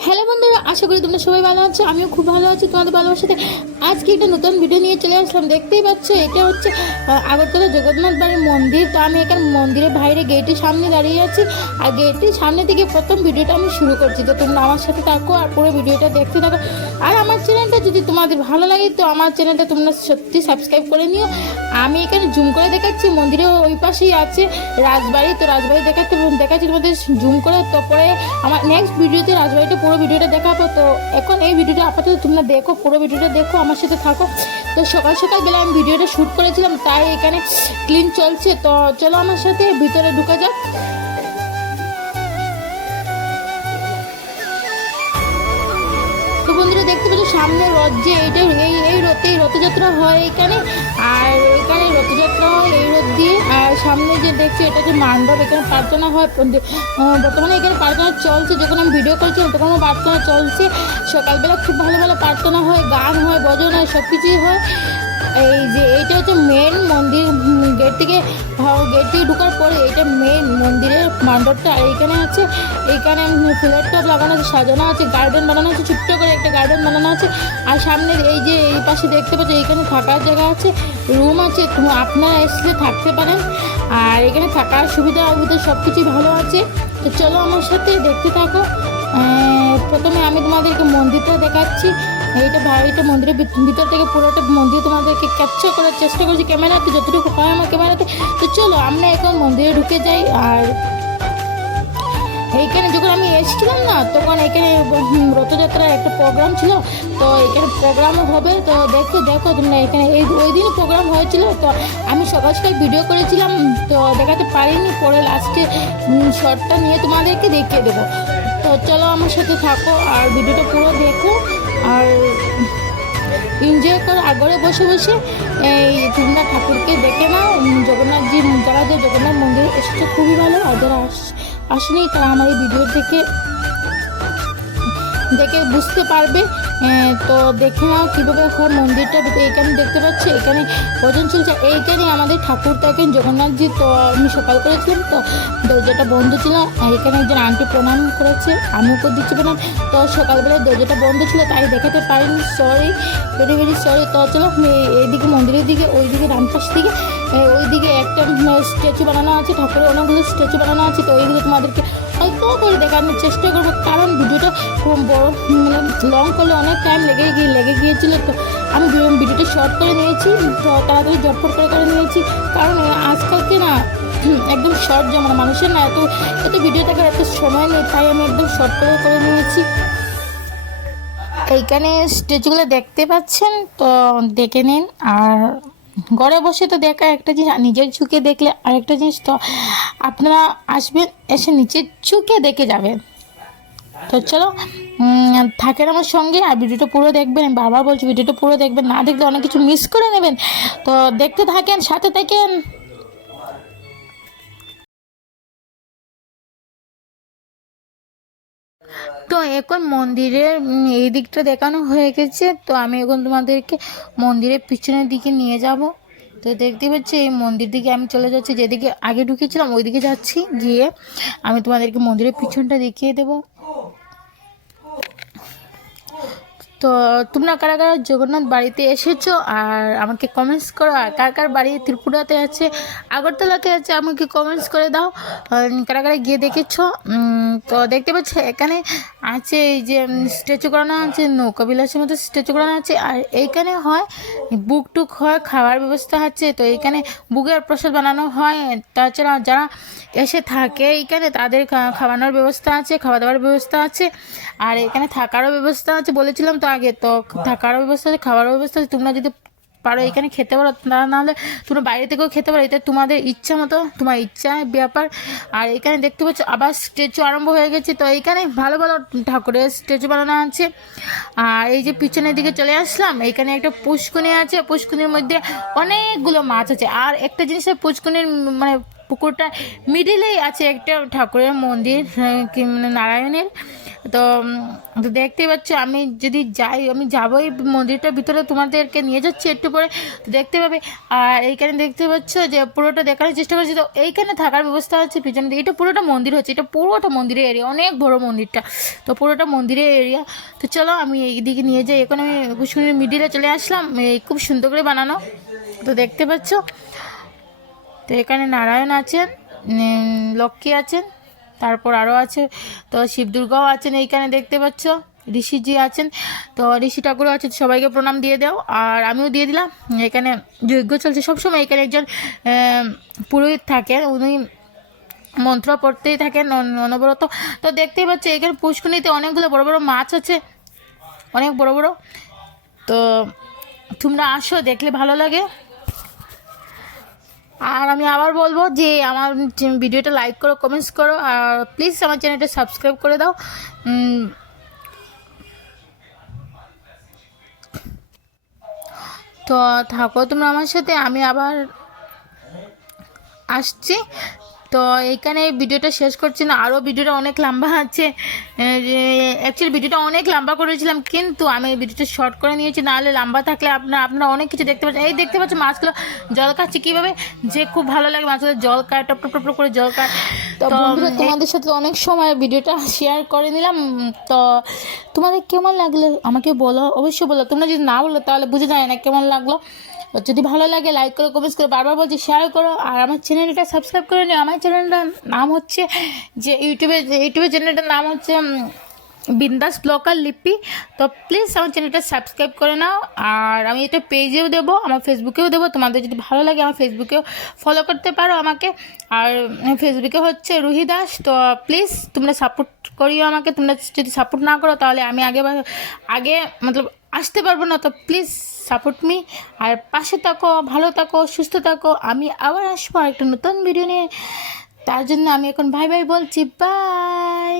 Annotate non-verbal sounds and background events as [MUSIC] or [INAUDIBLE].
Hello বন্ধুরা, আশা করি তোমরা সবাই ভালো আছো, আমিও খুব ভালো আছি, তোমাদের ভালোবাসাতে আজকে একটা নতুন ভিডিও নিয়ে চলে আসলাম, দেখতেই পাচ্ছ, এটা হচ্ছে আগরতলা জগন্নাথ বাড়ির মন্দির। তো আমি এখানে মন্দিরের বাইরে গেটের সামনে দাঁড়িয়ে আছি, আর গেটের সামনে থেকে প্রথম ভিডিওটা আমি শুরু করছি। তো তোমরা আমার সাথে থাকো আর পুরো ভিডিওটা দেখতে থাকো। আর আমার চ্যানেলটা যদি তোমাদের ভালো লাগে, তো আমার চ্যানেলটা তোমরা সত্যি সাবস্ক্রাইব করে নিও। আমি এখানে জুম করে দেখাচ্ছি মন্দিরের ওই পাশেই আছে রাজবাড়ি। তো রাজবাড়ি দেখাতে দেখাচ্ছি তোমাদের জুম করে, তারপরে আমার নেক্সট ভিডিওতে রাজবাড়িটা পুরো ভিডিওটা দেখাবো, তো এখন এই ভিডিওটা আপাতত তোমরা দেখো, পুরো ভিডিওটা দেখো, আমার সাথে থাকো। তো সকাল সকাল বেলা আমি ভিডিওটা শ্যুট করেছিলাম, তাই এখানে ক্লিন চলছে। তো চলো আমার সাথে ভিতরে ঢুকা যাক। বন্ধুরা দেখতে পাচ্ছ সামনে রথ যে, এইটা এই এই রথে রথযাত্রা হয় এখানে। আর এখানে রথযাত্রা সামনে যে দেখছি এটা যে মান্ডব? এখানে প্রার্থনা হয় বর্তমানে এখানে প্রার্থনা চলছে। যখন আমি ভিডিও করছি, তখন প্রার্থনা চলছে। সকালবেলা খুব ভালো ভালো প্রার্থনা হয়, গান হয়, ভজন হয় সব কিছুই হয়। এই যে, এইটা হচ্ছে গেট থেকে গেট থেকে ঢোকার পরে এটা মেন মন্দিরের মণ্ডপটা আর এইখানে আছে এইখানে ফুলের টপ লাগানো আছে, সাজানো আছে গার্ডেন বানানো আছে, ছোট্ট করে একটা গার্ডেন বানানো আছে, আর সামনে এই যে এই পাশে দেখতে পাচ্ছ এইখানে থাকার জায়গা আছে রুম আছে আপনারা এসে থাকতে পারেন, আর এখানে থাকার সুবিধা অসুবিধা সব কিছুই ভালো আছে, তো চলো আমার সাথে দেখতে থাকো প্রথমে আমি তোমাদেরকে মন্দিরটা দেখাচ্ছি এইটা বাড়িটা মন্দিরের ভিত- ভিতর থেকে পুরোটা মন্দির তোমাদেরকে ক্যাপচার করার চেষ্টা করছি। ক্যামেরাতে যতটুকু হয় আমার ক্যামেরাতে। তো চলো, আমরা এখন মন্দিরে ঢুকে যাই, আর এইখানে যখন আমি এসেছিলাম না, তখন এখানে রথযাত্রার একটা প্রোগ্রাম ছিল। তো এখানে প্রোগ্রামও হবে। তো দেখো দেখো তোমরা এখানে এই, ওই দিনই প্রোগ্রাম হয়েছিল। তো আমি সকাল সকাল ভিডিও করেছিলাম। তো দেখাতে পারিনি, পরে লাস্টে শর্টটা নিয়ে তোমাদেরকে দেখিয়ে দেবো। তো চলো আমার সাথে থাকো আর ভিডিওটা পুরো দেখো আর এনজয় করো আগরে বসে বসে। এই তোমরা ঠাকুরকে দেখে নাও। জগন্নাথজি যারা যে জগন্নাথ মন্দিরে এসেছে, খুবই ভালো। আর যারা আস- আসেনি, তারা আমার এই ভিডিও থেকে দেখে বুঝতে পারবে। তো দেখে নাও কীভাবে হয় মন্দিরটা তো এইখানে দেখতে পাচ্ছি এখানে ভজন চলছে। এইখানে আমাদের ঠাকুর থাকেন জগন্নাথজি। তো আমি সকাল করেছিলাম, তো দরজাটা বন্ধ ছিল। এখানে একজন আন্টি প্রণাম করেছে, আমিও করে দিচ্ছি প্রণাম। তো সকালবেলায় দরজাটা বন্ধ ছিল, তাই দেখাতে পারিনি সরি ভেরি ভেরি সরি তো চলো এইদিকে মন্দিরের দিকে, ওইদিকে রামপাশ দিকে ওইদিকে একটা স্ট্যাচু বানানো আছে, ঠাকুরের অনেকগুলো স্ট্যাচু বানানো আছে, তো ওইগুলো তোমাদেরকে অল্প করে দেখানোর চেষ্টা করব। কারণ ভিডিওটা বড় মানে লং করলে অনেক টাইম লেগে গিয়ে, লেগে গিয়েছিল, তো আমি ভিডিওটা শর্ট করে নিয়েছি, তো তাড়াতাড়ি জটফট করে করে নিয়েছি। কারণ আজকালকে না, [CLEARS THROAT] একদম শর্ট যেমন মানুষের না এত এত ভিডিও দেখার এত সময় নেই, তাই আমি একদম শর্ট করে করে নিয়েছি। এইখানে স্টেজগুলো দেখতে পাচ্ছেন, তো দেখে নিন, আর ঘরে বসে তো দেখা, একটা জিনিস নিজের চোখে দেখলে আরেকটা জিনিস তো আপনারা আসবেন, এসে নিচের চোখে দেখে যাবেন। তো চলো থাকেন আমার সঙ্গে আর ভিডিওটা পুরো দেখবেন বাবা বলছি ভিডিওটা পুরো দেখবেন, না দেখলে অনেক কিছু মিস করে নেবেন। তো দেখতে থাকেন, সাথে থাকেন। তো এখন মন্দিরের এই দিকটা দেখানো হয়ে গেছে। তো আমি এখন তোমাদেরকে মন্দিরের পিছনের দিকে নিয়ে যাব। তো দেখতে পাচ্ছি, এই মন্দির দিকে আমি চলে যাচ্ছি। যেদিকে আগে ঢুকেছিলাম ওই দিকে যাচ্ছি। গিয়ে আমি তোমাদেরকে মন্দিরের পিছনটা দেখিয়ে দেবো। তো তোমরা কারা কারা জগন্নাথ বাড়িতে এসেছ? আর আমাকে কমেন্টস করো। আর কার কার বাড়ি ত্রিপুরাতে আছে, আগরতলাতে আছে, আমাকে কমেন্টস করে দাও। কারা কারা গিয়ে দেখেছ? তো দেখতে পাচ্ছ, এখানে আছে এই যে স্ট্যাচু করানো আছে, নৌকা বিলাসের মতো স্ট্যাচু করানো আছে, আর এইখানে হয়, বুক টুক হয়, খাওয়ার ব্যবস্থা আছে তো এইখানে বুকের প্রসাদ বানানো হয়, তাছাড়া যারা এসে থাকে, এইখানে তাদের খাওয়ানোর ব্যবস্থা আছে, খাওয়া দাওয়ার ব্যবস্থা আছে, আর এখানে থাকারও ব্যবস্থা আছে বলেছিলাম তো আগে, তো থাকারও ব্যবস্থা আছে, খাওয়ারও ব্যবস্থা আছে, তোমরা যদি পারো এখানে খেতে পারো না নাহলে তোমরা বাইরে থেকেও খেতে পারো, এটা তোমাদের ইচ্ছা মতো, তোমার ইচ্ছা ব্যাপার। আর এখানে দেখতে পাচ্ছ, আবার স্ট্যাচু আরম্ভ হয়ে গেছে, তো এইখানে ভালো ভালো ঠাকুরের স্ট্যাচু বানানো আছে। আর এই যে পিছনের দিকে চলে আসলাম, এখানে একটা পুষ্কুনি আছে পুষ্কুনির মধ্যে অনেকগুলো মাছ আছে। আর একটা জিনিসের পুষ্কুনির মানে পুকুরটা মিডিলেই আছে একটা ঠাকুরের মন্দির কি মানে নারায়ণের। তো তো দেখতেই পাচ্ছ, আমি যদি যাই, আমি যাবোই মন্দিরটার ভিতরে, তোমাদেরকে নিয়ে যাচ্ছি একটু পরে, তো দেখতে পাবে। আর এইখানে দেখতে পাচ্ছ যে, পুরোটা দেখানোর চেষ্টা করছি। তো এইখানে থাকার ব্যবস্থা আছে, পিছনে। এটা পুরোটা মন্দির হচ্ছে, এটা পুরোটা মন্দিরের এরিয়া অনেক বড় মন্দিরটা। তো পুরোটা মন্দিরের এরিয়া তো চলো, আমি এইদিকে নিয়ে যাই। এখন আমি কুসুমির মিডিলে চলে আসলাম। এই খুব সুন্দর করে বানানো। তো দেখতে পাচ্ছ, তো এখানে নারায়ণ আছেন লক্ষ্মী আছেন তারপর আরও আছে, তো শিব দুর্গাও আছেন এইখানে দেখতে পাচ্ছ, ঋষিজি আছেন, তো ঋষি ঠাকুরও আছেন, সবাইকে প্রণাম দিয়ে দাও। আর আমিও দিয়ে দিলাম, এখানে যজ্ঞ চলছে, সবসময় এখানে একজন পুরোহিত থাকেন, উনি মন্ত্র পড়তেই থাকেন অন- অনবরত। তো দেখতেই পাচ্ছ, এখানে পুষ্কনিতে অনেকগুলো বড় বড় মাছ আছে, অনেক বড় বড়। তো তোমরা আসো, দেখলে ভালো লাগে। আর আমি আবার বলব যে আমার ভিডিওটা লাইক করো কমেন্টস করো, আর প্লিজ আমার চ্যানেলটা সাবস্ক্রাইব করে দাও। তো থাকো তোমরা আমার সাথে, আমি আবার আসছি। তো এইখানে ভিডিওটা শেষ করছি না। আরও ভিডিওটা অনেক লম্বা আছে। অ্যাকচুয়ালি ভিডিওটা অনেক লম্বা করেছিলাম কিন্তু আমি ভিডিওটা শর্ট করে নিয়েছি নাহলে লম্বা থাকলে আপনার আপনারা অনেক কিছু দেখতে পাচ্ছেন। এই দেখতে পাচ্ছেন মাছগুলো জল খাচ্ছে কীভাবে? যে খুব ভালো লাগে মাছগুলো জল খায় টপ টপ টপ করে জল খায়। তো বন্ধুরা তোমাদের সাথে অনেক সময় ভিডিওটা শেয়ার করে নিলাম। তো তোমাদের কেমন লাগল আমাকে বলো অবশ্যই বলো। তোমরা যদি না বলো তাহলে বুঝে যায় না কেমন লাগল। যদি ভালো লাগে লাইক করো কমেন্টস করো, বারবার বলছি শেয়ার করো, আর আমার চ্যানেলটা সাবস্ক্রাইব করে নিও। আমার চ্যানেলটার নাম হচ্ছে যে ইউটিউবে ইউটিউবের চ্যানেলটার নাম হচ্ছে বিন্দাস ব্লকার লিপি। তো প্লিজ আমার চ্যানেলটা সাবস্ক্রাইব করে নাও। আর আমি এটা পেজেও দেবো, আমার ফেসবুকেও দেবো। তোমাদের যদি ভালো লাগে, আমার ফেসবুকেও ফলো করতে পারো আমাকে। আর ফেসবুকে হচ্ছে রুহি দাস। তো প্লিজ তোমরা সাপোর্ট করিও আমাকে। তোমরা যদি সাপোর্ট না করো, তাহলে আমি আগে আগে, মতলব আসতে পারব না, তো প্লিজ সাপোর্ট মি আর পাশে থাকো, ভালো থাকো, সুস্থ থাকো, আমি আবার আসব একটা নতুন ভিডিও নিয়ে। তার জন্য আমি এখন ভাই ভাই বলছি বাই